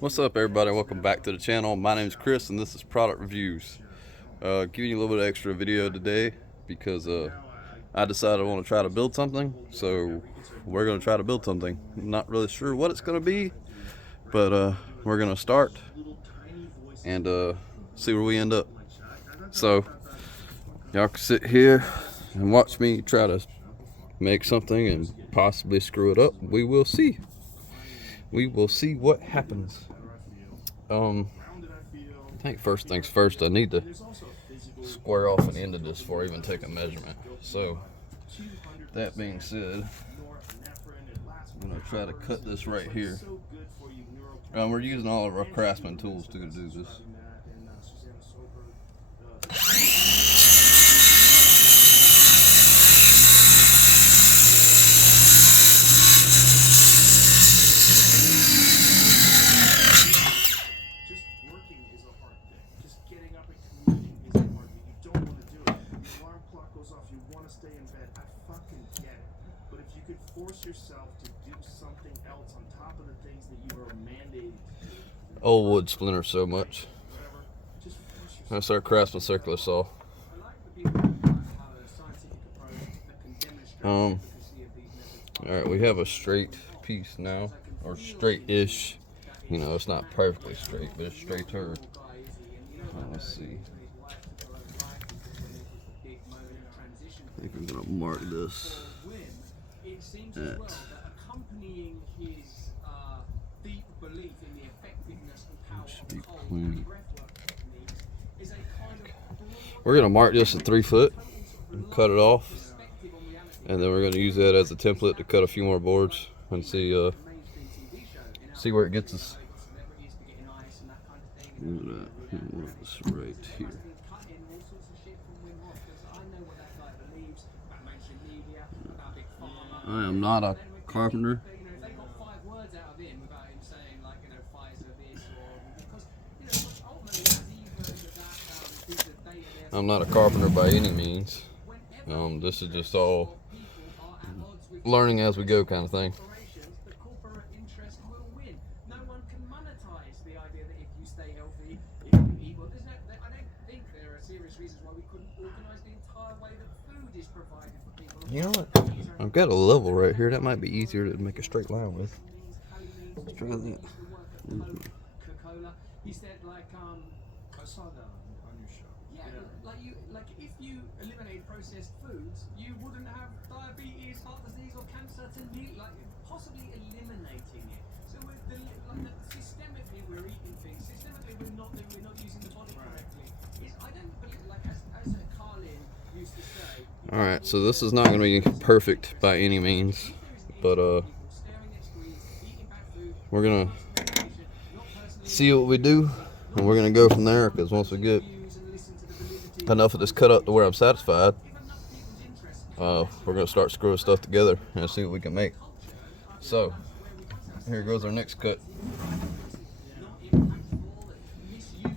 What's up, everybody? Welcome back to the channel. My name is Chris and this is Product Reviews. Giving you a little bit of extra video today because I decided I want to try to build something, so we're going to try to build something. I'm not really sure what it's going to be, but we're going to start and see where we end up. So y'all can sit here and watch me try to make something and possibly screw it up. We will see. We will see what happens. I think first things first, I need to square off an end of this before I even take a measurement. So, that being said, I'm going to try to cut this right here. We're using all of our craftsman tools to do this. Force yourself to do something else on top of the things that you are mandated to do. Old wood splinters so much. That's our craftsman circular saw. Alright, we have a straight piece now, or straight-ish. You know, it's not perfectly straight, but it's straighter. Let's see. I think I'm gonna mark this at Accompanying his deep belief in the effectiveness and should power be of clean. is a kind of We're gonna mark this at 3 foot and cut it off, and then we're gonna use that as a template to cut a few more boards and see where it gets us. Mark this right here. I am not a carpenter. I'm not a carpenter by any means. This is just all learning as we go kind of thing. You know what? I've got a level right here that might be easier to make a straight line with. Let's try that. He said, I saw that on your show. Yeah, like if you eliminated processed foods, you wouldn't have diabetes, heart disease, or cancer possibly eliminating it. So systemically we're eating things. Systemically we're not using the body correctly. I don't believe, as Carlin used to say. All right, so this is not going to be perfect by any means, but we're going to see what we do, and we're going to go from there, because once we get enough of this cut up to where I'm satisfied, we're going to start screwing stuff together and see what we can make. So, here goes our next cut.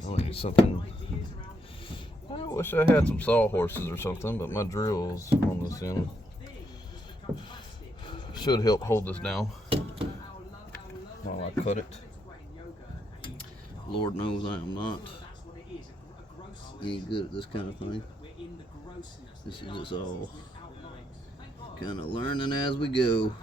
I'll need something. I wish I had some sawhorses or something, but my drill's on this end. Should help hold this down while I cut it. Lord knows I am not any good at this kind of thing. This is just all kind of learning as we go.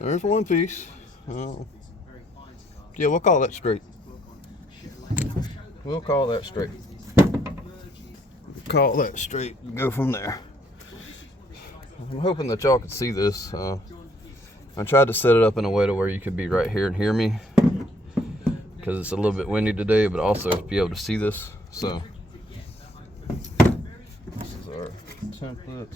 There's one piece. Yeah, we'll call that straight. We'll call that straight. Call that straight and go from there. I'm hoping that y'all can see this. I tried to set it up in a way to where you could be right here and hear me, because it's a little bit windy today, but also be able to see this. So this is our template.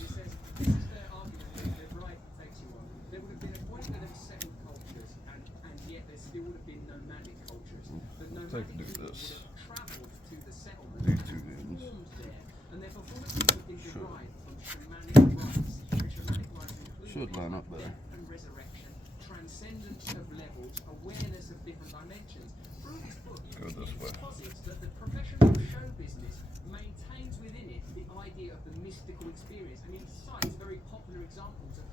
I can do this. These two ends. Sure. shamanic rites. Shamanic rites include Should line up better. death and resurrection, transcendence of levels, awareness of different dimensions. Through this book, Go this way. it posits that the professional show business maintains within it the idea of the mystical experience, and it cites very popular examples of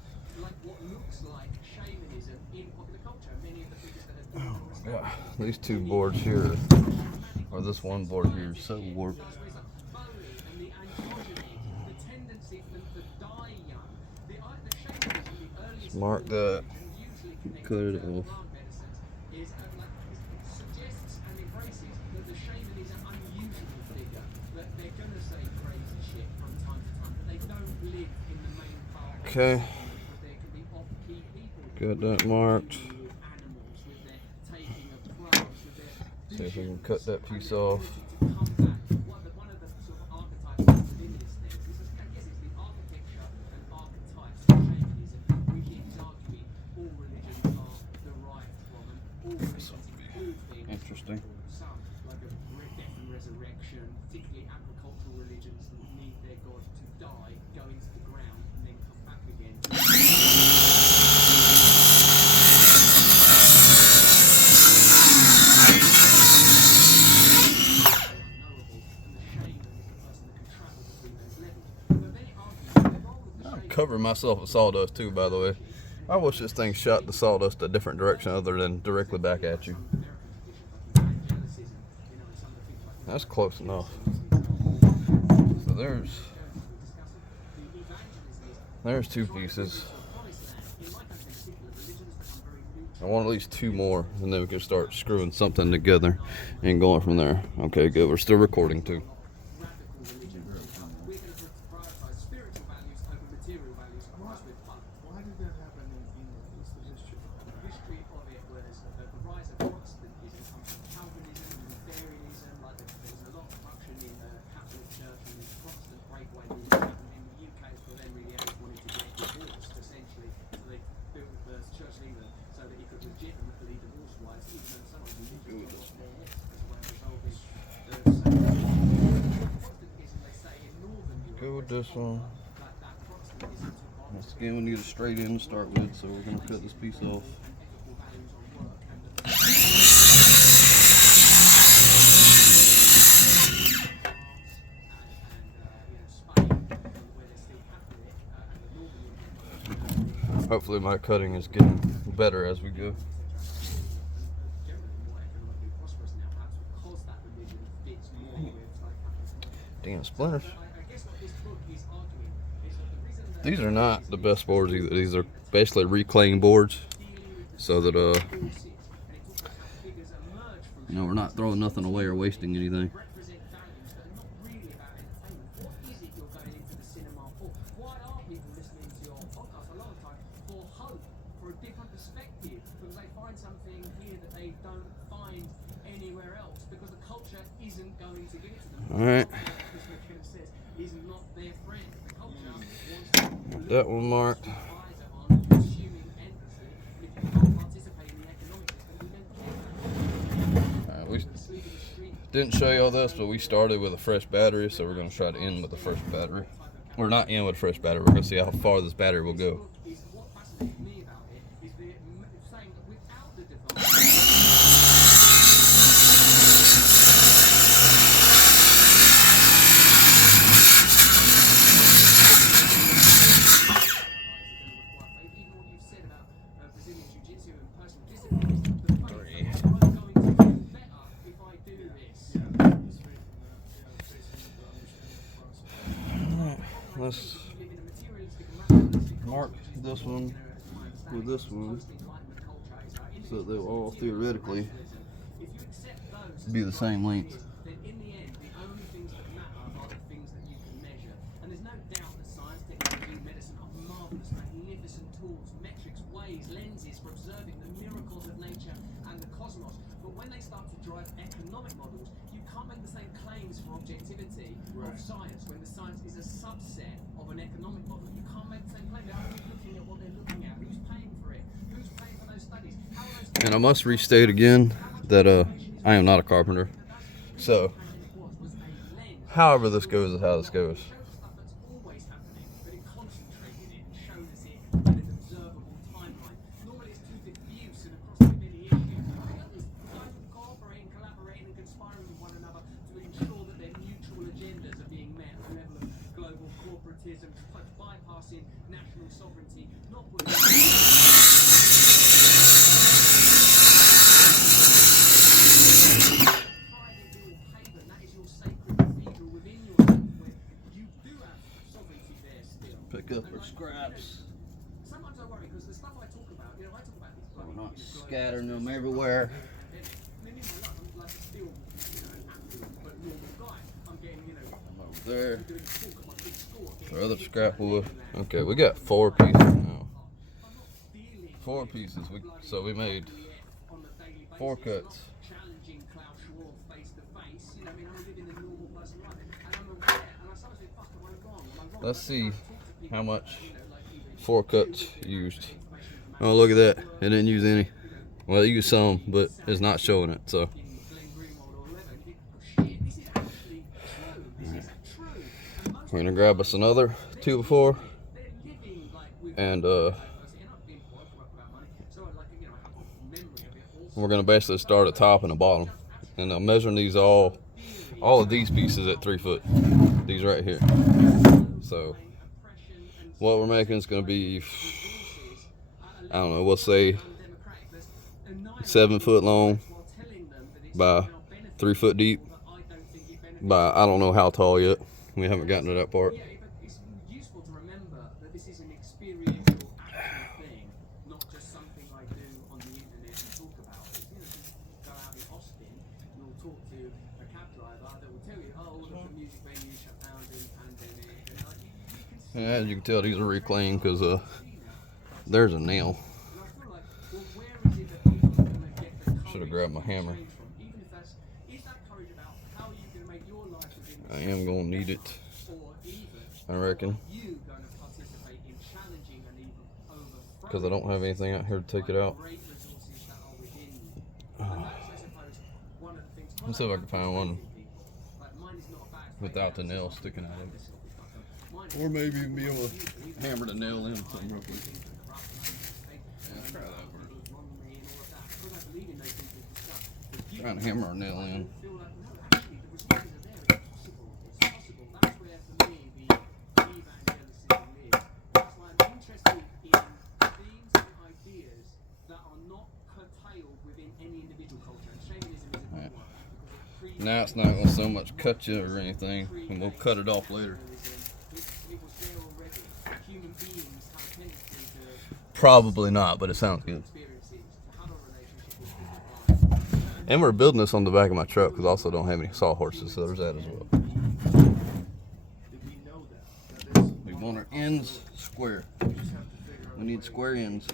like what looks like shamanism in popular culture. Many of the figures that have been Yeah, these two boards here, or this one board here, is so warped. Mark that. Cut it off. Suggests and embraces that the shaman is an unusual figure, that they're gonna say crazy shit from time to time, but they don't live in the main part. Okay. There can be off-key people. Got that marked. With animals, with their taking of plants, with their See if we can cut that piece off. to come back. One of the sort of archetypes within this thing is, I guess it's the architecture and archetypes of shamanism, which is arguing all religions are derived from, and all religions include things. Interesting. Some, like a death and resurrection, particularly agricultural religions that need their god to die, go into the ground, and then come back again. I'm covering myself with sawdust too, by the way. I wish this thing shot the sawdust a different direction other than directly back at you. That's close enough. So there's two pieces. I want at least two more, and then we can start screwing something together and going from there. Okay, good. We're still recording too. Why did that happen in England? What's the history? The history of it was the rise of Protestantism comes from Calvinism and Lutheranism. Like there was a lot of corruption in the Catholic Church, and the Protestant breakaway movement happened in the UK for them. Really, they wanted to get divorced essentially, so they built the first Church of England so that he could legitimately divorce wives, even though some of them didn't got their heads as a way of resolving the Protestantism. They say in Northern Europe. Go with this one. That Protestantism took on. Once again, we need a straight end to start with, so we're going to cut this piece off. Hopefully my cutting is getting better as we go. Damn splinters. These are not the best boards either. These are basically reclaimed boards, so that you know, we're not throwing nothing away or wasting anything. All right. That one marked. Alright, we didn't show you all this, but we started with a fresh battery, so we're going to try to end with a fresh battery. We're not in with a fresh battery. We're going to see how far this battery will go. Let's mark this one with this one, so they'll all theoretically be the same length. Lenses for observing the miracles of nature and the cosmos. But when they start to drive economic models, you can't make the same claims for objectivity of science when the science is a subset of an economic model. You can't make the same claim. They're only looking at what they're looking at. Who's paying for it? Who's paying for those studies? And I must restate again that I am not a carpenter. So, however this goes is how this goes. separatism, bypassing national sovereignty, not putting private little haven, that is your sacred cathedral within yourself, where you do have sovereignty there still. Pick up our scraps. Sometimes I worry because the stuff I talk about, I talk about these We're not scattering them everywhere. There. Our other scrap wood. Okay, we got 4 pieces now. 4 pieces. So we made 4 cuts. Let's see how much 4 cuts used. Oh, look at that. It didn't use any. Well, it used some, but it's not showing it, so. We're gonna grab us another 2x4 and we're gonna basically start at top and the bottom, and I'm measuring these all of these pieces at 3 foot, these right here. So what we're making is gonna be, I don't know, we'll say 7 foot long by 3 foot deep by I don't know how tall yet. We haven't gotten to that part. Yeah, but it's useful to remember that this is an experiential, actual thing, not just something I do on the internet and talk about it. Just go out in Austin, you'll talk to a cab driver that will tell you, oh, all of the music venues shut down during the pandemic. And like, you can see, As you can tell, these are reclaimed because there's a nail. and I feel like, well, where is it that people are going to get the courage Should have grabbed my to hammer. change from? Even if that's, is that courage about how you're going to make your life within I am gonna need it, or even I reckon, you going to participate in challenging and even overthrowing because I don't have anything out here to take it out. great resources that are within you. And that's, I suppose, one of the things. Let's see if I can find one Like, mine is not a bad without the nail sticking out of it. Or maybe even be able to hammer the nail in something real quick. Yeah, try that first. Trying to hammer a nail in. Now it's not going to so much cut you or anything, and we'll cut it off later. Probably not, but it sounds good. And we're building this on the back of my truck because I also don't have any sawhorses, so there's that as well. We want our ends square. We need square ends.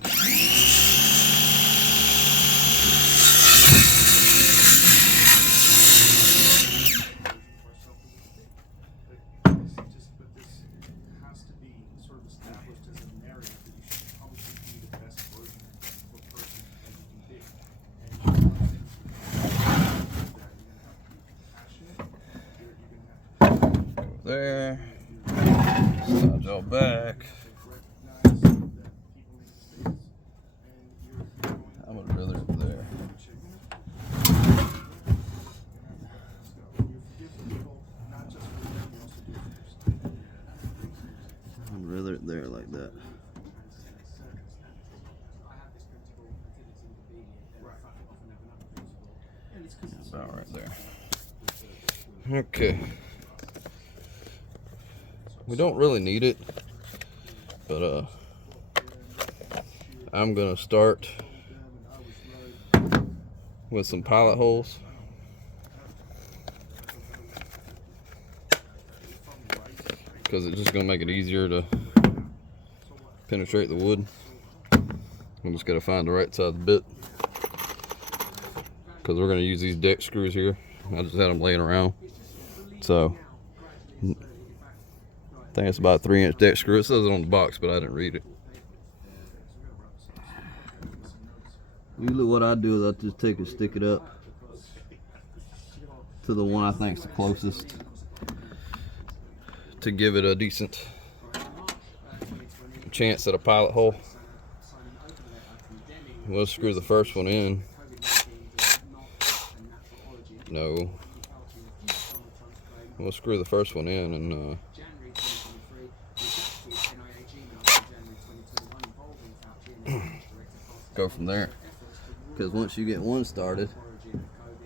There, slide y'all back. I would rather it there. I'd rather it there like that. About right there. Okay. We don't really need it, but I'm gonna start with some pilot holes. Because it's just gonna make it easier to penetrate the wood. I'm just gonna find the right side of the bit, because we're gonna use these deck screws here. I just had them laying around, so I think it's about a 3-inch deck screw. It says it on the box, but I didn't read it. Usually what I do is I just take and stick it up to the one I think is the closest to give it a decent chance at a pilot hole. We'll screw the first one in. No. We'll screw the first one in and go from there. Because once you get one started,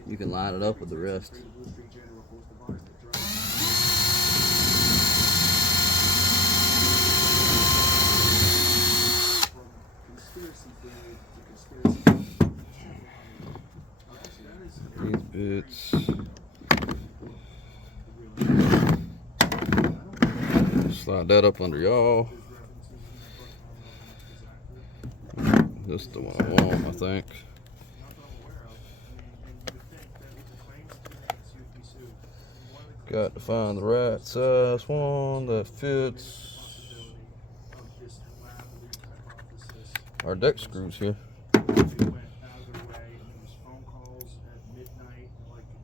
you can line it up with the rest. These bits. Slide that up under y'all. This is the one I want, I think. Got to find the right size one that fits our deck screws here.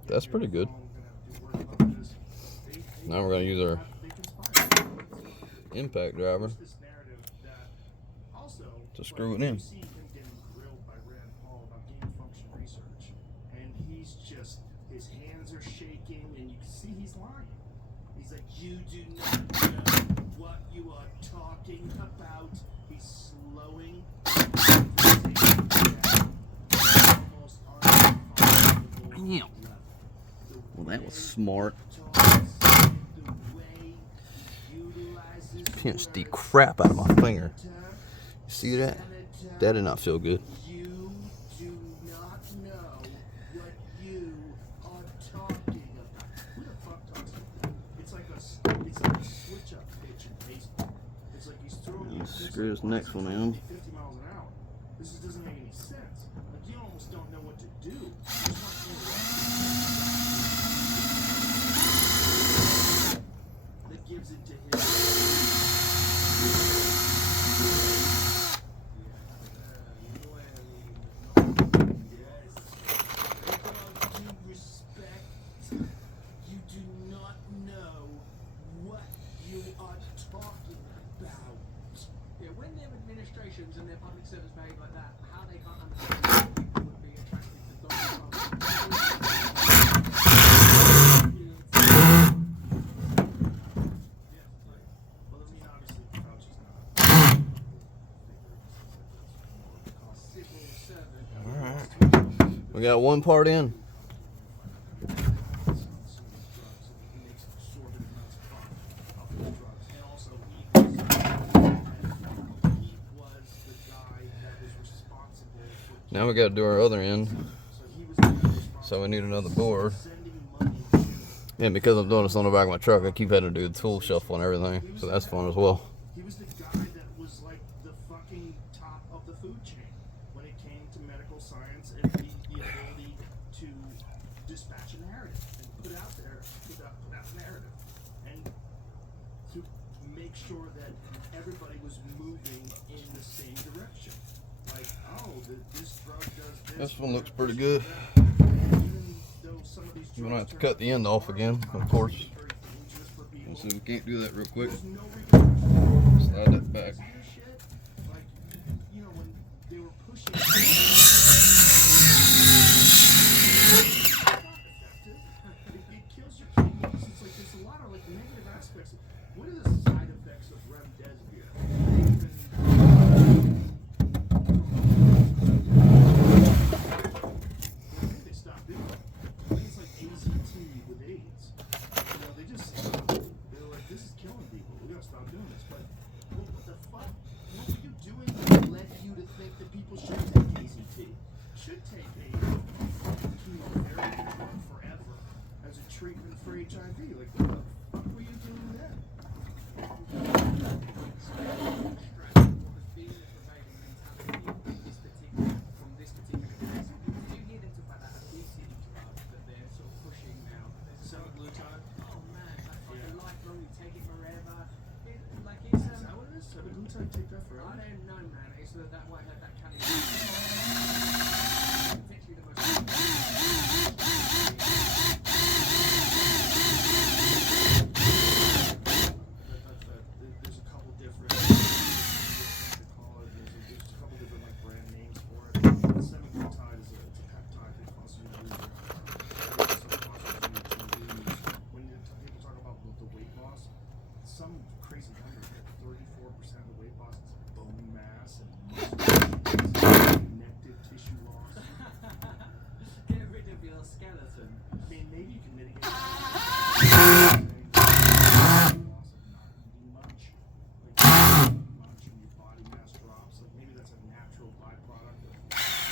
That's pretty good. Now we're going to use our impact driver to screw it in. His hands are shaking, and you can see he's lying. He's like, you do not know what you are talking about. He's slowing. Damn. Well, that was smart. Pinched the crap out of my finger. See that? That did not feel good. You do not know what you are talking about. Who the fuck talks like that? It's like a switch up pitch in baseball. It's like he's throwing. Screw this next one in. 50 miles an hour. This just doesn't make any sense. Like you almost don't know what to do. You just want to that gives it to his. And their public service behave like that, how they can't understand people would be attracted to Donald Trump. Alright. We got one part in. Now we got to do our other end, so we need another board. And because I'm doing this on the back of my truck, I keep having to do the tool shuffle and everything, so that's fun as well. He was the guy that was like the fucking top of the food chain when it came to medical science and the ability to dispatch a narrative and put out a narrative and to make sure that everybody was moving in the same direction. Like, oh, this drug does this. This one looks pretty good. You're going to have to cut the end off again, of course. So we can't do that real quick. Slide that back. Like, you know, when they were pushing. It kills your kidneys. It's like there's a lot of like negative aspects. What are the side effects of remdesivir? They stopped doing it. I think it's like AZT with AIDS. You know, they were like, this is killing people. We gotta stop doing this. But what the fuck? What were you doing that led you to think that people should take AZT? Should take a chemotherapy drug forever as a treatment for HIV? Like, what the fuck were you doing then? Take that forever. I don't know, man. It's that way that kind of. Potentially the most. There's a couple different. There's a couple different like brand names for it. Semaglutide is it's a peptide that causes you to lose when people talk about the weight loss, some crazy number, 34% of the weight loss is bone mass and muscle. connective tissue loss. Get rid of your skeleton. I mean, maybe you can mitigate loss of not eating much. Like, much and your body mass drops. Like, maybe that's a natural byproduct of,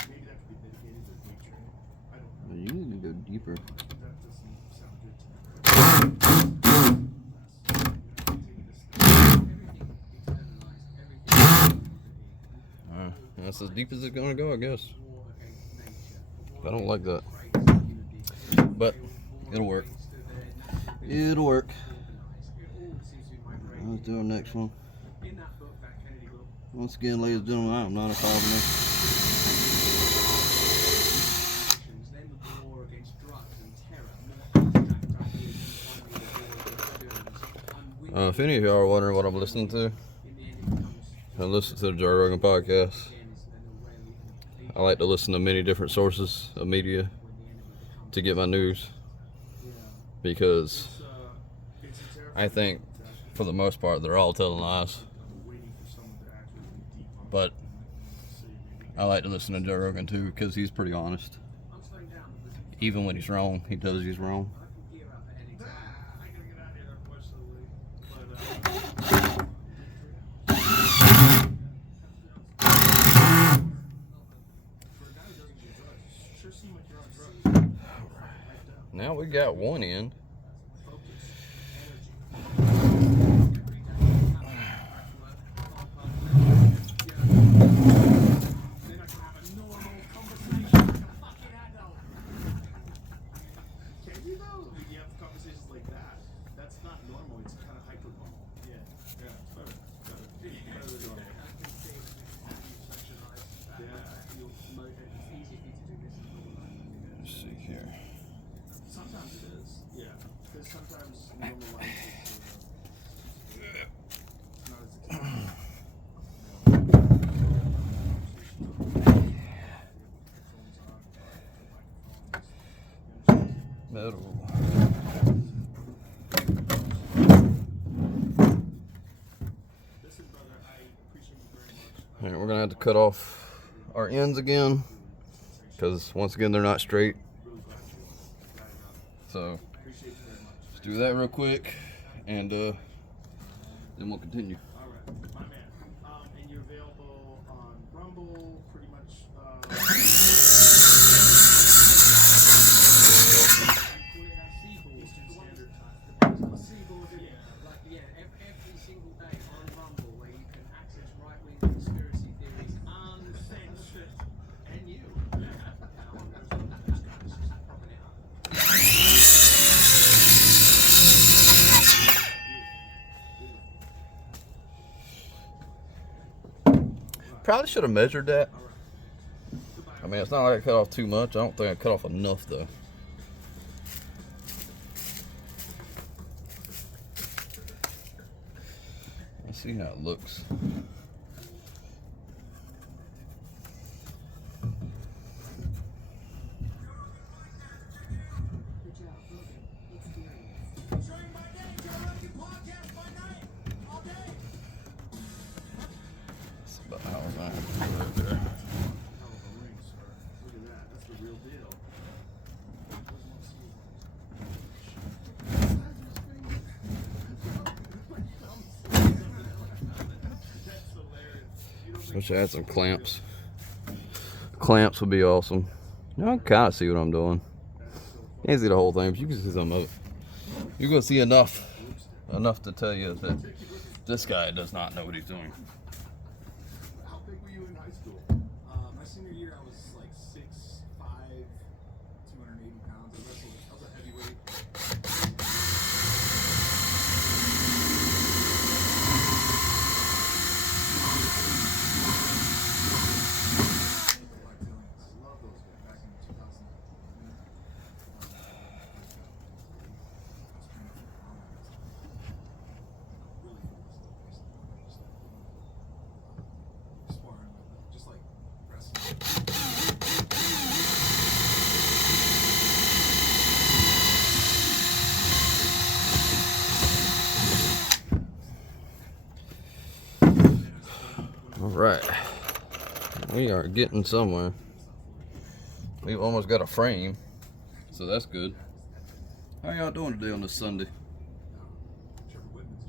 maybe that could be mitigated with weight training. I don't know. You need to go deeper. That doesn't sound good to me. That's as deep as it's gonna go, I guess. I don't like that, but it'll work. It'll work. Let's do our next one. Once again, ladies and gentlemen, I am not a carpenter. If any of y'all are wondering what I'm listening to, I listen to the Joe Rogan podcast. I like to listen to many different sources of media to get my news, because I think for the most part they're all telling lies. But I like to listen to Joe Rogan too, because he's pretty honest. Even when he's wrong, he tells you he's wrong. Now we got one end. Let's see here. Sometimes it is, yeah. Because sometimes normal life is not as exciting. Metal. Listen, brother, I appreciate you very much. All right, we're gonna have to cut off our ends again, because once again they're not straight. So let's do that real quick, and then we'll continue. All right, my man. And you're available on Rumble, pretty much. Eastern Standard Time. Every single day on Rumble, where you can access right-wing conspiracy theories uncensored, and you. Probably should have measured that. I mean, it's not like I cut off too much. I don't think I cut off enough though. Let's see how it looks. That's about how we're gonna have to do it there. Hell of a ring, sir. Look at that. That's the real deal. That's hilarious. Wish I had some clamps. Clamps would be awesome. You know, I can kind of see what I'm doing. Can't see the whole thing, but you can see some of it. You're gonna see enough to tell you that this guy does not know what he's doing. How big were you in high school? My senior year, I was like 6'5", 280 pounds. I was a heavyweight. Love those guys back in 2000. Sparring with them, just like wrestling. All right, we are getting somewhere. We've almost got a frame, so that's good. How y'all doing today on this Sunday?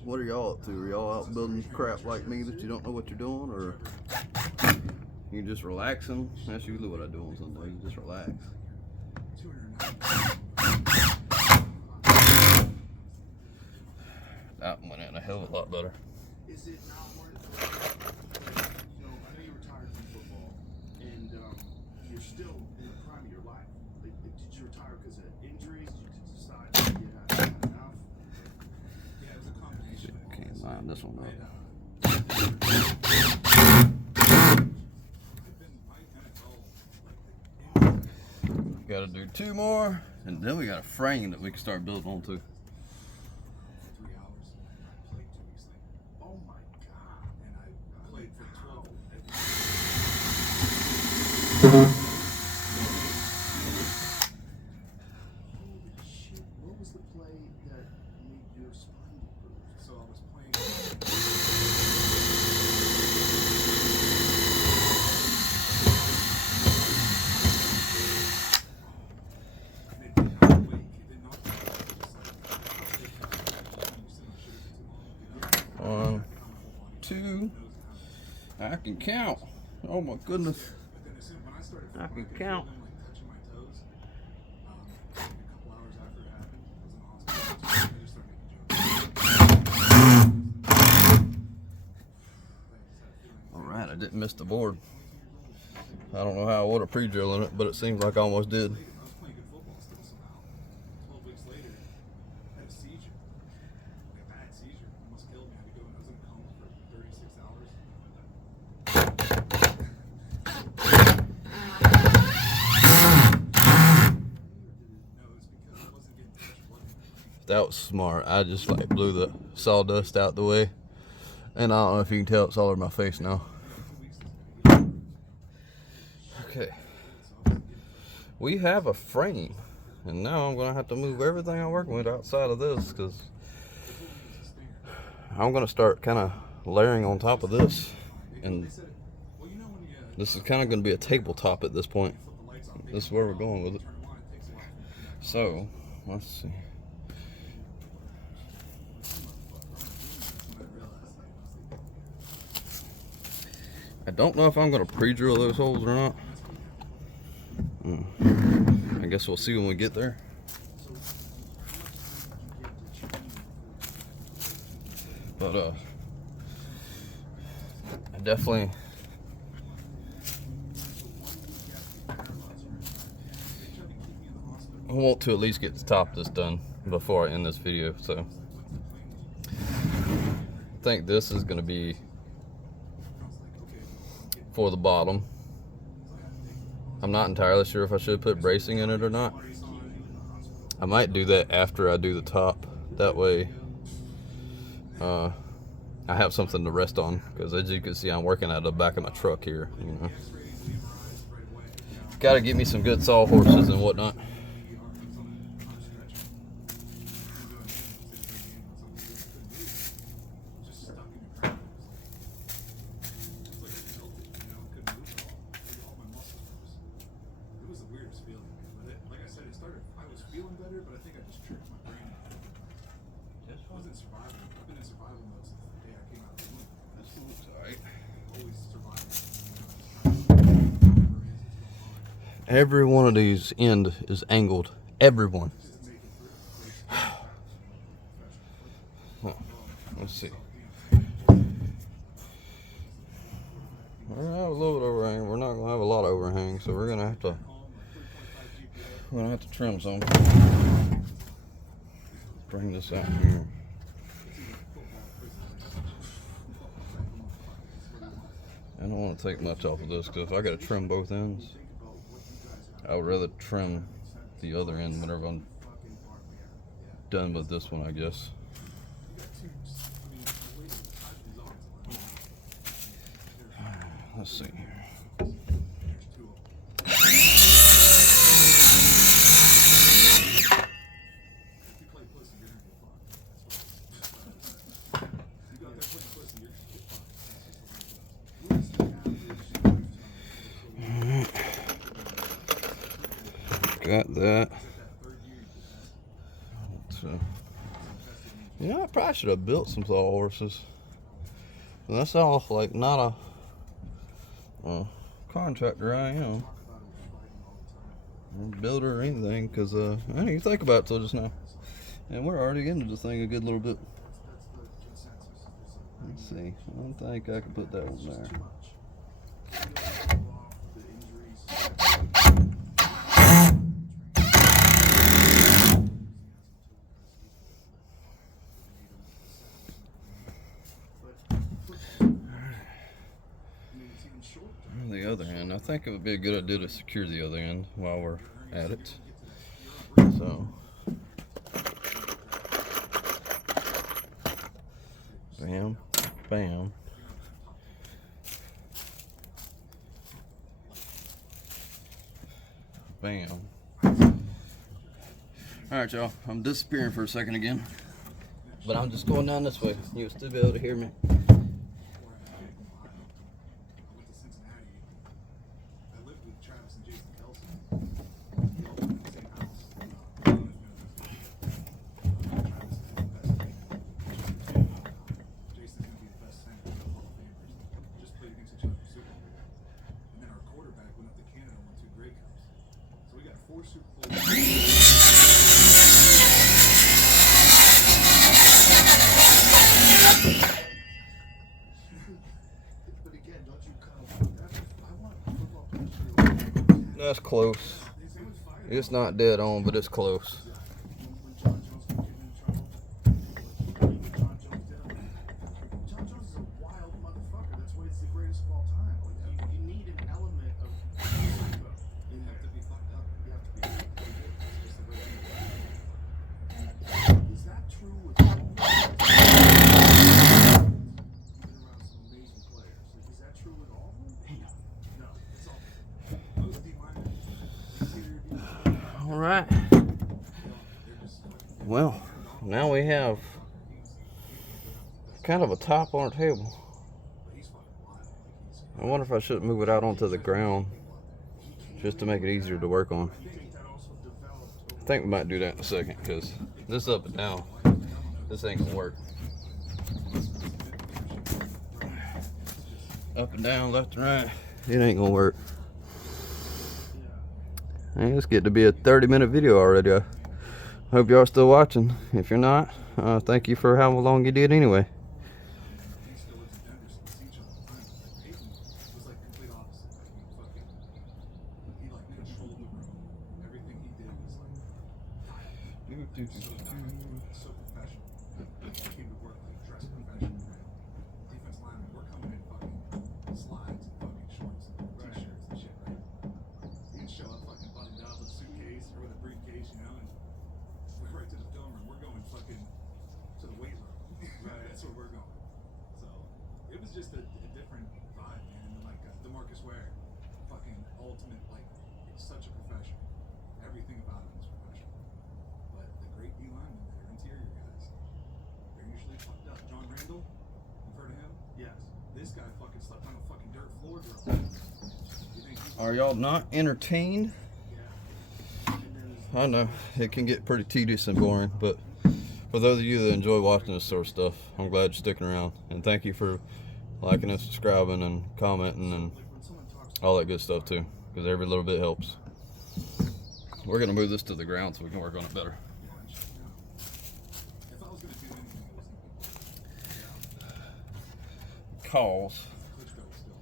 What are y'all up to? Are y'all out building crap like me that you don't know what you're doing, or you just relaxing? That's usually what I do on Sunday. Just relax. That went in a hell of a lot better. Is it not worth it? You know, I know you retired from football, and you're still in the prime of your life. Like, did you retire because of injuries? Did you decide that you had enough? Yeah, it was a combination. Can't line this one up. I've been fighting NFL. Got to do 2 more, and then we got a frame that we can start building on to. 3 hours. I played 2 weeks later. Oh my God! And I played for 12. Holy shit! What was the play that made your spine get bruised? So I was playing. And it did not wake. It did not wake. It was like, 1, 2. I can count. Oh my goodness. but then as soon when I started I can could feel count. them like touching my toes. A couple hours after it happened, I was in the hospital. I just started making jokes. Alright, I didn't miss the board. I don't know how I would have pre-drilling it, but it seems like I almost did. I was playing good football still somehow. 12 weeks later, I had a seizure. Like a bad seizure. Almost killed me. I had to go and I was in a coma for 36 hours. No, it was because I wasn't getting fresh blood. That was smart. I just like blew the sawdust out the way. And I don't know if you can tell, it's all over my face now. Okay. We have a frame. And now I'm going to have to move everything I'm working with outside of this, because I'm going to start kind of layering on top of this. And this is kind of going to be a tabletop at this point. This is where we're going with it. So, let's see. I don't know if I'm going to pre-drill those holes or not. I guess we'll see when we get there. But I definitely I want to at least get the top of this done before I end this video. So I think this is going to be for the bottom. I'm not entirely sure if I should put bracing in it or not. I might do that after I do the top. That way I have something to rest on, because as you can see, I'm working out of the back of my truck here, you know. Gotta get me some good sawhorses and whatnot. Every one of these end is angled. Every one. Let's see. We're gonna have a little bit of overhang. We're not gonna have a lot of overhang, so we're gonna have to trim some. Bring this out here. I don't want to take much off of this, because if I got to trim both ends, I would rather trim the other end whenever I'm done with this one, I guess. Let's see here. got that. It's like that third year you get tested. So, Tested means you know, I probably should have built some sawhorses. And that's all like not a contractor I am, talk about it with fighting all the time. builder or anything, because I didn't even think about it till just now. And we're already into this thing a good little bit. That's the consensus. Let's see. I don't think I can put that one there. Too much. You don't go off the injuries. The other end, I think it would be a good idea to secure the other end while we're at it. So, bam, bam. Bam. Alright, y'all. I'm disappearing for a second again. But I'm just going down this way. You'll still be able to hear me. I went to Cincinnati. I lived with Travis and Jason Kelsey. We all lived in the same house. Travis is the best man. Jason's gonna be the best center of the Hall of Famers. Just played against each other for Super Bowl. And then our quarterback went up to Canada and won 2 Grey Cups. So we got 4 Super Bowls. But again, don't you kind of want that? I want football players to be That's close. same with fire. It's not dead on, but it's close. When John Jones was getting in trouble, what John Jones did. John Jones is a wild motherfucker. That's why he's the greatest of all time. Like you need an element of psycho. You have to be fucked up. You have to be. That's just the way it is. Is that true with all? You've been around some amazing players. Like, is that true with all of them? No, it's all. Most D-linemen, interior D-linemen, All right. they're just fucking. Well, now we have kind of a top on our table. He's fucking wild. I wonder if I should move it out onto the ground just to make it easier to work on. I think that also developed I think we might do that in a second because this up and down, this ain't gonna work. Up and down, left and right, it ain't gonna work. Hey, it's getting to be a 30-minute video already. I hope y'all still watching. If you're not, thank you for how long you did anyway. he still lives in Denver, so we see each other all the time. Like Peyton was like complete opposite. Like he controlled the room. Everything he did was like so professional. He came to work like dressed professional. Defense lineman, we're coming in fucking slides and fucking shorts and t-shirts and shit, right? He didn't show up fucking buttoned up with a suitcase or with a briefcase, you know, and we're right to the film room. We're going fucking to the weight room. Right, that's where we're going. So it was just a different vibe, man. And then like DeMarcus Ware, fucking ultimate, like such a professional. Everything about him is professional. But the great D linemen that are interior guys, they're usually fucked up. John Randall, you've heard of him? Yes. This guy fucking slept on a fucking dirt floor girl. You think he's Are y'all not entertained? I know it can get pretty tedious and boring, but for those of you that enjoy watching this sort of stuff, I'm glad you're sticking around. And thank you for liking and subscribing and commenting and when someone talks all that good stuff too, because every little bit helps. We're gonna move this to the ground so we can work on it better. if I was gonna do anything, it was Cause Klitschko was still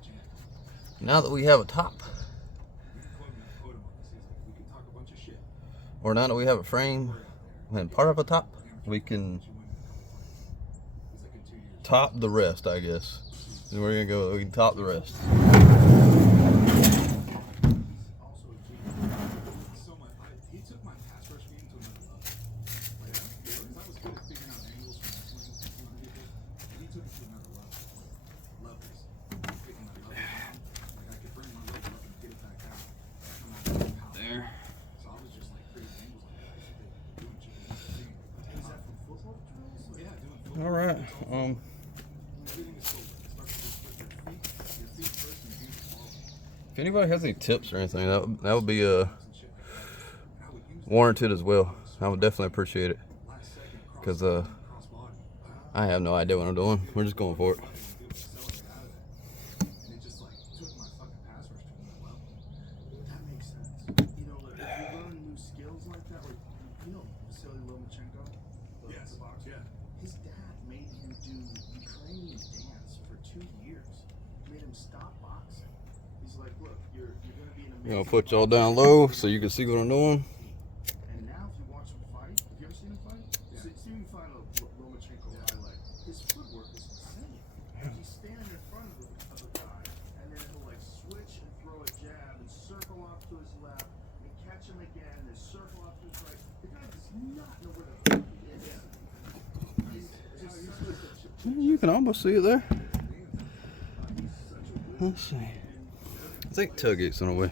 the champ. now that we have a top, We can quote him on this. He's like, we can talk a bunch of shit. or now that we have a frame and part of a top, we can He's like in 2 years. top the rest, I guess. And we're gonna go. We can top the rest. Also, so much. He took my pass rush game to another level. Like, because I was good at figuring out angles from wrestling and people. He took it to another level. Levels. Picking my level down. Like I could bring my level up and get it back out. Come out with power. There. So I was just like creating angles like that. I used to doing shit with the team. Is that from football drills? Yeah, doing football. All right. Everything is football. It starts with your feet. Your feet first and your feet follow. If anybody has any tips or anything, that would be warranted as well. I would definitely appreciate it, because I have no idea what I'm doing. We're just going for it. And it just like took my fucking passwords to another level. That makes sense. You know, like, if you learn new skills like that, like, you know, Vasily Lomachenko, Yes. the boxer, Yeah. his dad made him do Ukrainian dance for 2 years. Made him stop boxing. He's like, look, you're gonna be an I'm amazing gonna put y'all boxer. down low so you can see what I'm doing. And now, if you watch him fight, have you ever seen him fight? Yeah. See him fight a Lomachenko highlight. His footwork is insane. Like, he's standing in front of a guy, and then he'll like switch and throw a jab and circle off to his left and catch him again and circle off to his right. The guy does not know where the fuck he is. He's just such a You can almost see it there. he's such a Let's see. I think tailgate's on the way.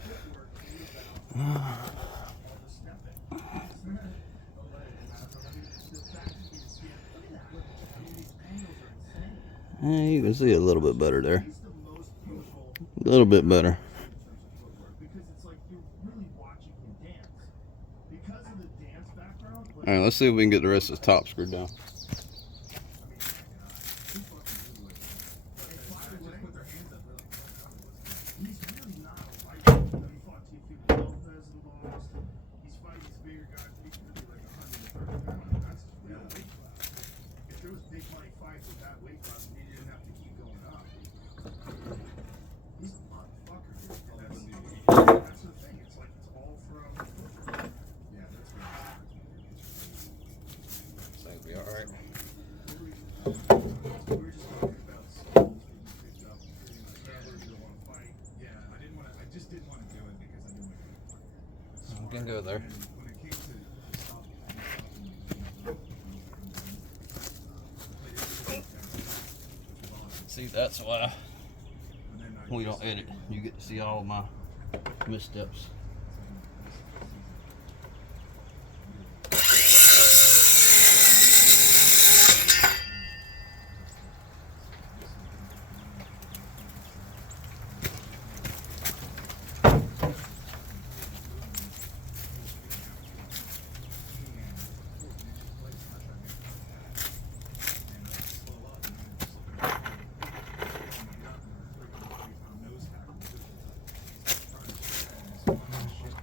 You can see it a little bit better there. He's the most beautiful A little bit better. because it's like you're really watching him dance. Because of the dance background, like, All right, let's see if we can get the rest of his top screwed down. he's really not a lightweight. You know, he fought Teofimo Lopez and lost. He's fighting these bigger guys, but he can be like 130 pounds. That's his real weight class. If there was big money fights with that weight class, he didn't have to keep going up. He's a motherfucker. That's the thing. It's like it's all from. Yeah, that's I think we all right. We were just talking about skills that you picked up pretty much whenever you want to fight. Yeah, I just didn't want to do it because I didn't want to do it. We can go there. When it came to stopping, See, that's why we don't edit. You get to see all of my missteps.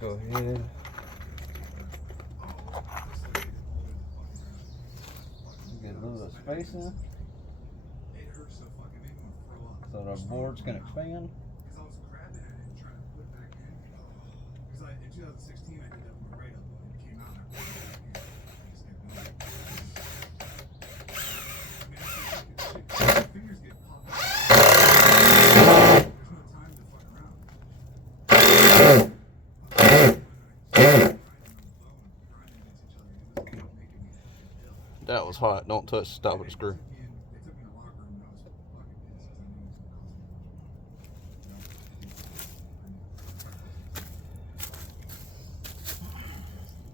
Go ahead. Get a little bit of space in It hurts so fucking, made me want to throw up. so that our boards can expand. Because I was grabbing at it and trying to put it back in. Because in 2016 I did that with my right elbow and it came out and I put it back in. I just kept going. I mean, my fingers get popped out. There's no time to fuck around. That was hot. Don't touch the top of the screw. They took me in the locker room and I was fucking pissed because I knew it was going to cost me money.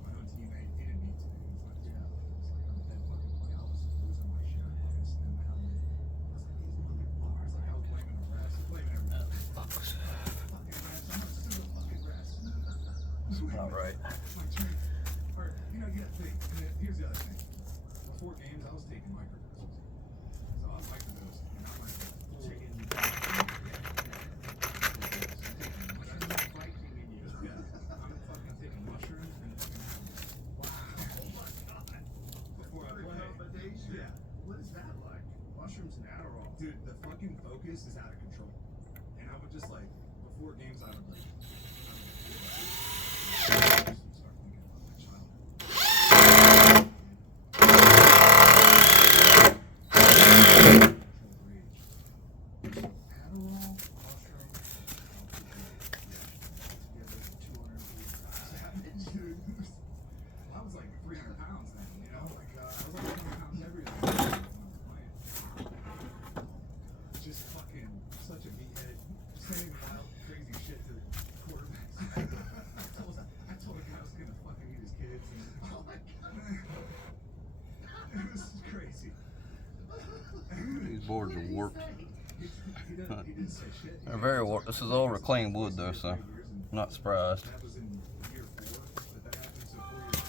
My own teammate, he didn't need to. He was like, yeah. It's like, I'm a dead fucking play. I was losing my shit. I fucking spin my helmet. I was like, these fucking bars. Like, I was blaming the refs. Blaming everything. Fucking refs. I'm gonna sue the fucking refs. All right. My train. Or, you know, you gotta think. And here's the other thing. Before games, I was taking microdoses. So I was microdosing. And I'm like, taking Viking in you. yeah, I'm fucking taking mushrooms and fucking Wow. Oh my God. before I What a play. combination. Yeah. What is that like? Mushrooms and Adderall. Dude, the fucking focus is out of control. And I would just like, before games, I would like, start thinking about my childhood. Adderall, mushrooms, Dude, I was like 300 pounds then, you know? Oh my God. I was like 100 pounds every day when I was playing. Just fucking such a meathead, saying wild, crazy shit to the quarterbacks. I told a guy I was gonna fucking eat his kids. And, Oh my God. it was crazy. These boards are warped. He didn't say shit. They're very warped. This is all reclaimed wood though, so I'm not surprised. That was in year 4 that happened, so 4 years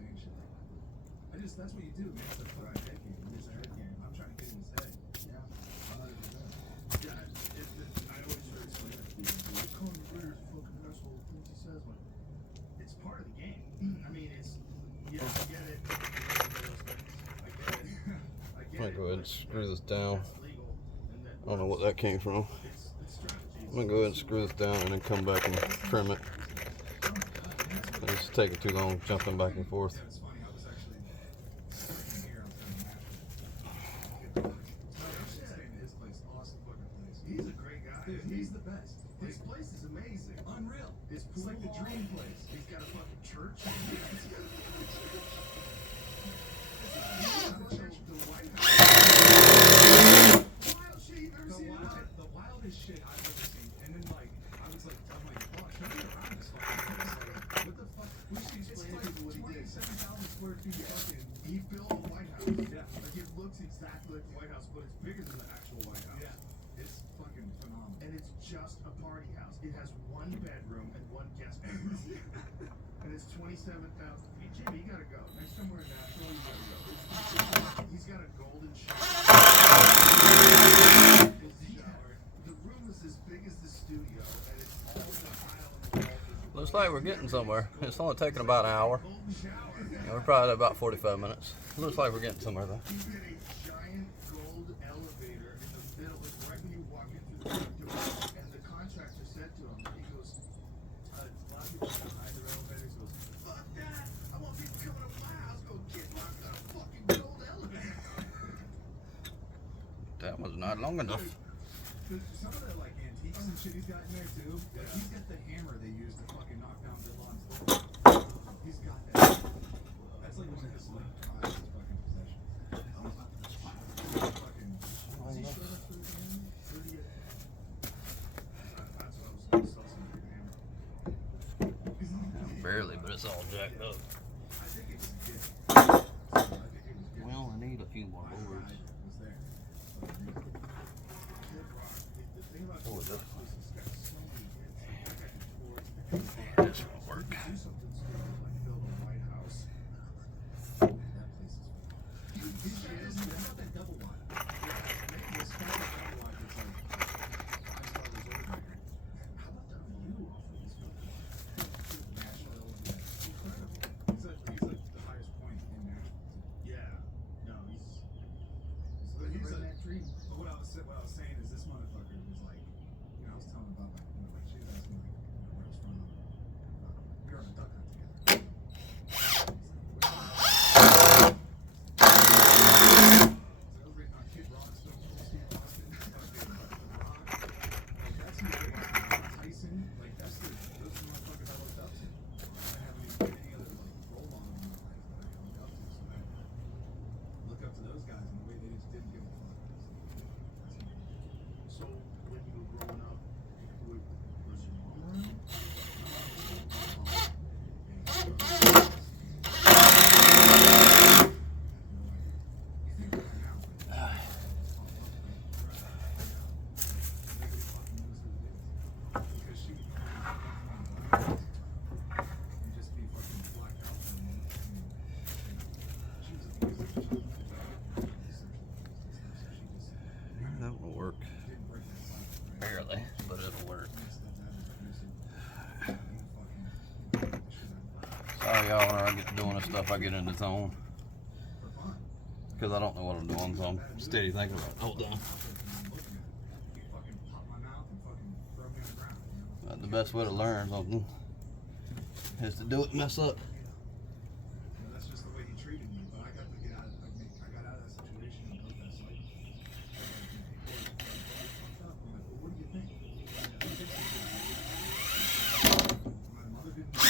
saying shit like that. That's what you do, man. It's a fucking head game. It's a head game. I'm trying to get in his head. Yeah. 100%. Yeah, I always try to explain that to people. They call me Ritter's a fucking asshole. Things he says, like, it's part of the game. I mean, it's, yeah, I get it. I get it. I get it. I'm gonna go ahead and screw this down. That's legal. And that I don't know what that came from. it's strategy. I'm gonna go ahead and screw this down and then come back and trim it. It's taking too long jumping back and forth. It's funny, I was actually sitting here, I was having a staying at his place, awesome fucking place. He's a great guy. Dude, he's the best. His place is amazing. Unreal. It's like the dream place. He's got a fucking church. He's got a church. The White House. Wild shit you've ever seen. The wildest shit I've ever seen. And then like, I was like, I'm like, oh, show me around this fucking place. Like, what the fuck? We should explain to people what he did. 27,000 square feet fucking. He built a White House. Yeah. Like it looks exactly like the White House, but it's bigger than the actual White House. Yeah. It's fucking phenomenal. And it's just a party house. It has one bedroom and one guest bedroom. And it's 27,000. Hey Jimmy, you gotta go. Next time we're in Nashville, you gotta go. He's got a golden shower. The room is as big as the studio, and it's all in the tile. Looks like we're getting somewhere. It's only taking about an hour. And we're probably at about 45 minutes. Looks like we're getting somewhere though. He did a giant gold elevator in the middle, like right when you walk in through the front door. And the contractor said to him, he goes, a lot of people can't hide their elevators. He goes, fuck that! I want people coming to my house, go get locked got a fucking gold elevator. That was not long enough. Some of the like antiques and shit he's got in there too. Like he's got the hammer they use to fucking knock down Bin Laden's door. He's got that. That's like one of his like prized fucking possessions. Fucking. Was he showed up for the game? That's what I was gonna sell some big hammer. Barely, but it's all jacked up. I think it was a gift. I think it was good. Well, I need a few more boards. Was there. The thing about Oh, this that's is it's got so many hits. I got the chords. This won't work. Do something stupid like build a White House. That place is fun. He's got this. How about that double wide? Maybe this special double wide that's like 5-star resort record. How about the view off of this fucking Nashville? Incredible. He's like the highest point in Nashville too. Yeah. No, but he's a dream. But what I was saying is this motherfucker was like, you know, I was telling him about like she was asking like where I was from. We were on a duck hunt together. So over on Kid Rock, Stone Cold Steve Austin, fucking The Rock. Like that's who they are. Tyson, like those are the motherfuckers I looked up to. I haven't even had any other like role model in my life that I can look up to. So I look up to those guys in the way they just didn't give a fuck. So when you were growing up, was your mom around? That will work. Barely, but it'll work. Sorry y'all, whenever I get to doing this stuff, I get in the zone. Because I don't know what I'm doing, so I'm steady thinking about it. Hold on. The best way to learn something is to do it and mess up. That's just the way he treated me, but I got to get out of I got out of that situation and built that site. I'm like, well, what do you think? My mother didn't know.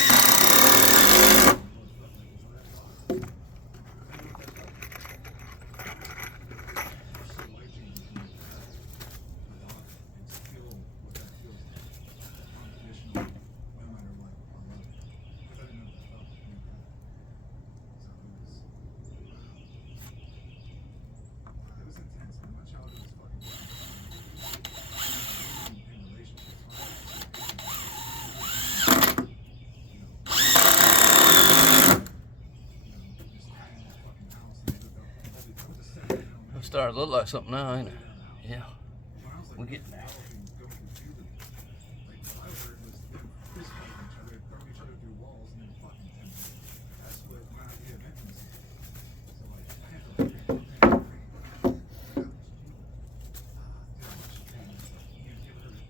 starting to look like something now, ain't it? Yeah, When I was like, we're getting there. going through puberty, like what I heard was them fist fighting each other, throwing each other through walls, and then fucking 10 minutes. That's what my idea of intimacy was. So like, I had to like,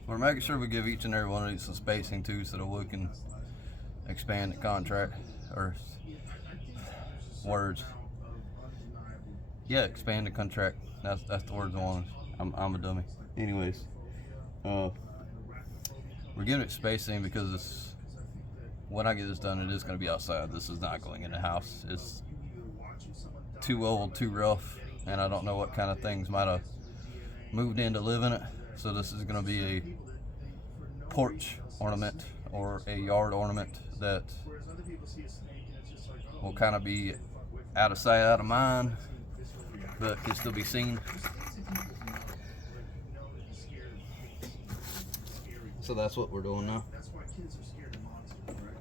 We're making sure we give each and every one of these some spacing too, so that we can expand the contract or words. Yeah, expand the contract. That's the words I wanted. I'm a dummy. Anyways, we're giving it spacing because it's, when I get this done, it is going to be outside. This is not going in the house. It's too old, too rough, and I don't know what kind of things might have moved in to live in it. So this is going to be a porch ornament or a yard ornament that will kind of be out of sight, out of mind, but can still be seen. So that's what we're doing now. That's why kids are scared of monsters, right?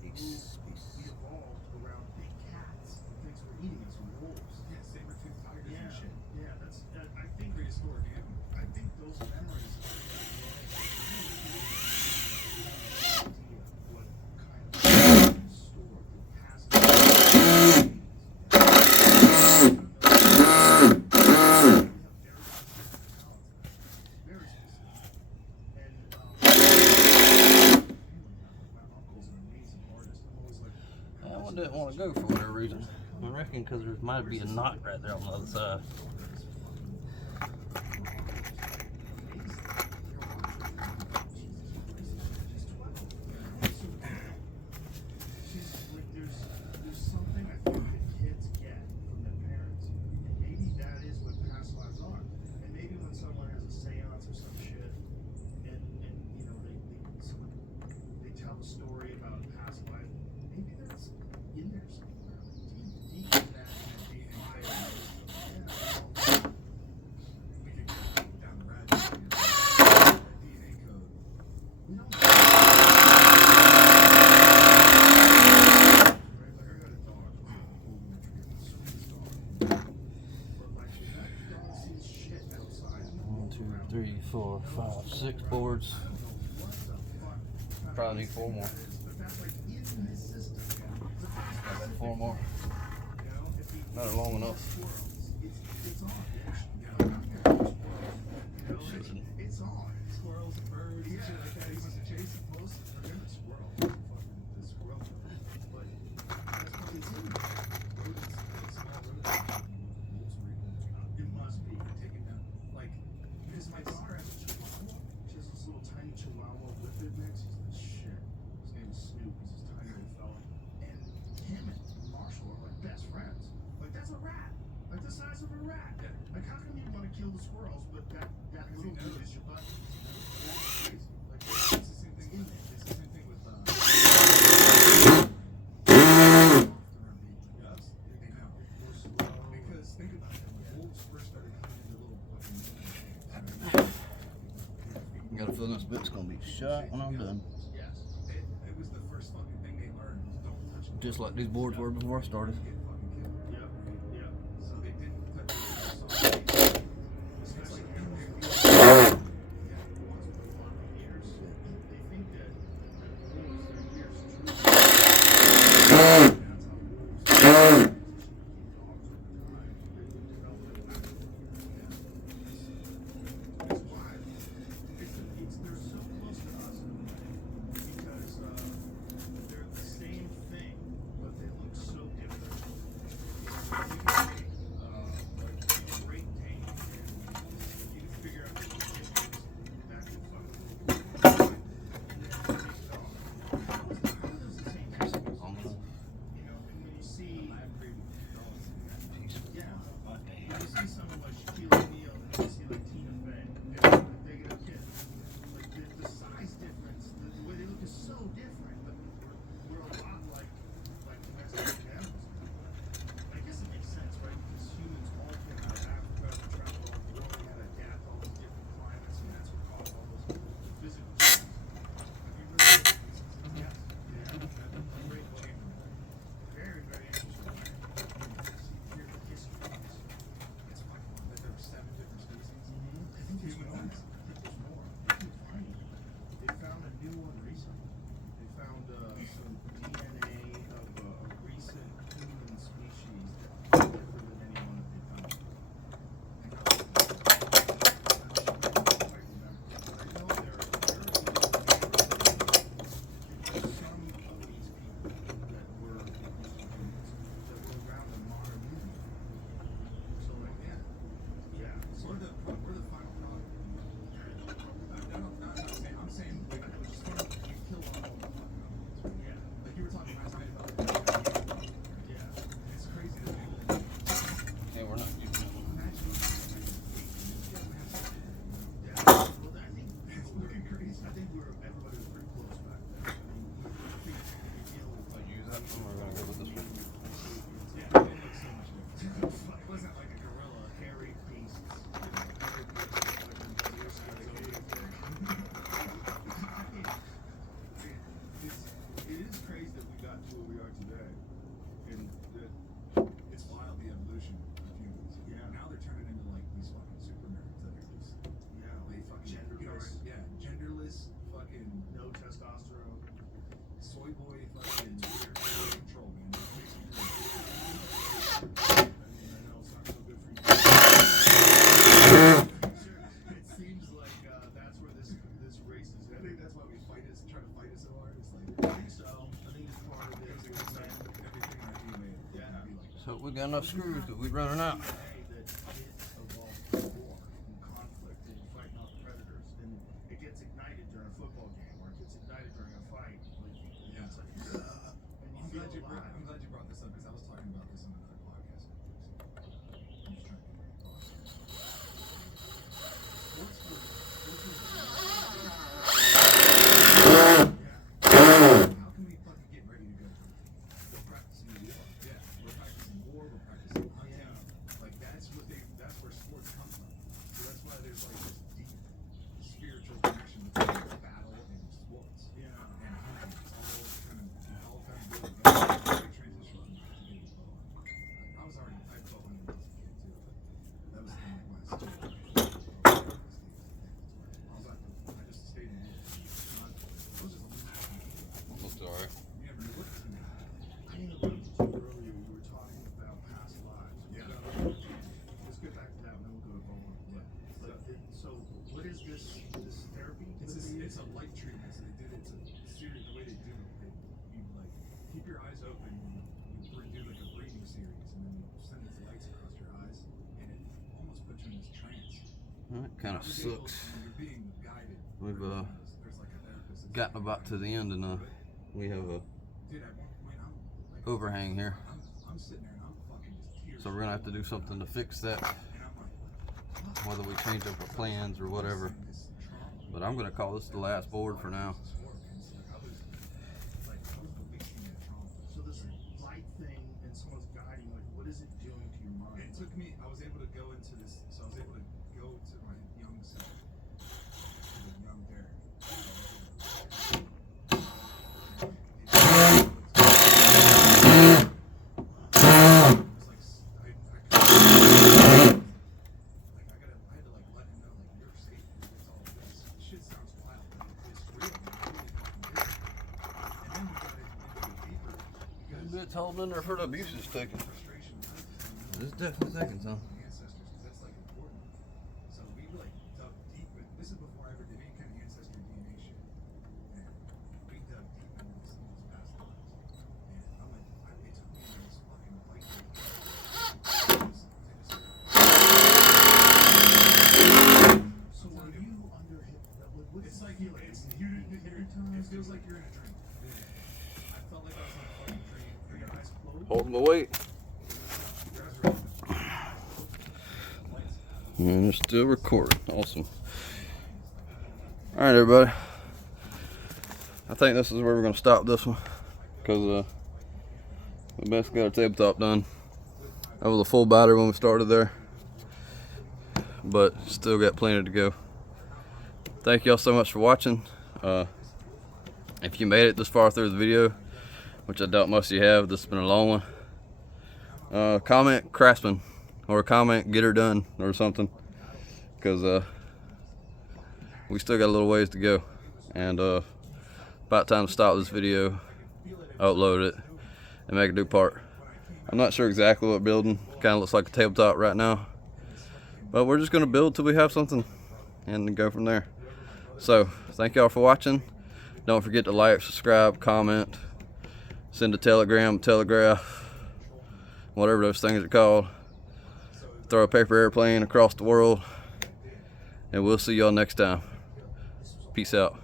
Because we evolved around big cats and things were eating us, wolves. Yeah, saber-toothed tigers and shit. Yeah, that's, I think prehistoric animal. I think those memories what kind of stored, very specific. That one didn't want to go for whatever reason. I reckon because there might be a knot right there on the other side. There's something I think that kids get from their parents, and maybe that is what past lives are. And maybe when someone has a seance or some shit, and you know they tell a story about a past life, maybe that's in there somewhere, deep in that DNA. We could go down the rabbit hole. That DNA code. We don't. One, two, three, four, five, 6 boards. Probably need 4 more. I got 4 more. Not long enough. It's on. Squirrels, birds, and shit like that. He wants to chase and post. Remember squirrel. Fucking the squirrel. But that's what it's in there. Rodents, like small rodents. Wolves were eating them. It must be taken down. Like, because my daughter has a chihuahua. She has this little tiny chihuahua whippet mix. He's the shit. His name is Snoop. He's this tiny little fella. And him and Marshall are like best friends. Like, that's a rat. Like the size of a rat. Like, how come you want to kill the squirrels, but that little dude is your buddy? That's crazy. Like, it's the same thing in there. It's the same thing with because think about it. When wolves first started coming into little fucking I got a feeling this bit's gonna be shot when I'm done. yes, it was the first fucking thing they learned. Don't touch them. Just like these boards were before I started. Get fucking killed. Yep. Yep. So they didn't touch them. It's like in there. Yeah, once with a lot of years, they think that wolves, their ears truly. That's how wolves. Dogs over time. They develop their back. It's why they're so close to us in a way because they're the same thing, but they look so different. You can take like a Great Dane and you can figure out what it is back to fucking and then a big dog. How is the same thing? You know, and when you see dogs, yeah, when you see someone like Shaquille O'Neal and you see like Tina Fey, they get a kid. Like the size difference, the way they look is so different, but we're a lot like domesticated animals. I guess it makes sense. We're gonna go with this one. Yeah, it looks so much different. It wasn't like a gorilla, hairy beast. It is crazy that we got to where we are today, and that it's wild the evolution of humans. Yeah. Now they're turning into like these fucking super nerds that are just they fucking Genderless. genderless fucking No testosterone. soy boy fucking control man. It makes me crazy. I mean, I know it's not so good for you. It seems like that's where this race is I headed. think that's why we fight it, try to fight it so hard. It's like, I think so. I think it's part of it. It's like everything in our DNA is Yeah. gonna be like that. So we got enough screws, but we running out. That it evolved for war and conflict and fighting off predators, and it gets ignited during a football game or it gets ignited during a fight. Like, Yeah. it's like, and I'm you glad feel you brought alive. this up because I was talking about this on another podcast. I'm just trying to get my thoughts. How can we fucking get ready to go? We're practicing war. Yeah, we're practicing war. We're practicing hunting. Like that's where sports come from. So that's why there's like this deep spiritual connection between battle and sports. Yeah. And hunting. It's all kind of good. Great transition to get a bow. I was already I bow hunting as a kid too, but that was kind of like my story. I just stayed in the woods. I was just a loose fucking kid. Almost alright. You never knew what to do. I interrupted you earlier. You were talking about past lives. Yeah. Let's get back to that, and then we'll go to bowling. Yeah. So what is this therapy? It's a light treatment. So they did it's a series. The way they do it, you like keep your eyes open. You do like a breathing series, and then you send these lights across your eyes, and it almost puts you in this trance. That kind of You're able- sucks. You're being guided. We've There's like a therapist. that's gotten like, about to the end, and we have a Dude, at one point I'm like overhang here. I'm sitting there and I'm fucking just tears. So we're gonna have to do something to fix that, And I'm like, whether we change up our plans or whatever. this trauma. But I'm gonna call this the last board for now. So this light thing and someone's guiding, like, what is it doing to your mind? It took me. I was able to go into this. So I was able to go to my young self, to the young Derek. I had to like let him know like you're safe. It's all this. Shit sounds wild, but it's real. And then we got into it deeper because It's holding in there for the abuse it's taking. frustration. It's definitely taking some. Ancestors, because that's like important. So we like dug deep. This is before I ever did any kind of ancestry DNA shit. And we dug deep into these past lives. And I'm like, it took me to this fucking light. So are you under hypnosis? It's like it feels like you're in a dream. I felt like I was in a fucking dream. Are your eyes closed? Hold my weight. Your eyes are open. Lights. And it's still recording. Awesome. Alright, everybody. I think this is where we're going to stop this one. Because we basically got our tabletop done. That was a full battery when we started there. But still got plenty to go. Thank y'all so much for watching. If you made it this far through the video, which I doubt most of you have, this has been a long one. Comment craftsman or comment get her done or something, because we still got a little ways to go, and about time to stop this video, upload it, and make a new part. I'm not sure exactly what building. Kind of looks like a tabletop right now, but we're just gonna build till we have something and then go from there. So thank y'all for watching. Don't forget to like, subscribe, comment, send a telegram, telegraph, whatever those things are called. Throw a paper airplane across the world, and we'll see y'all next time. Peace out.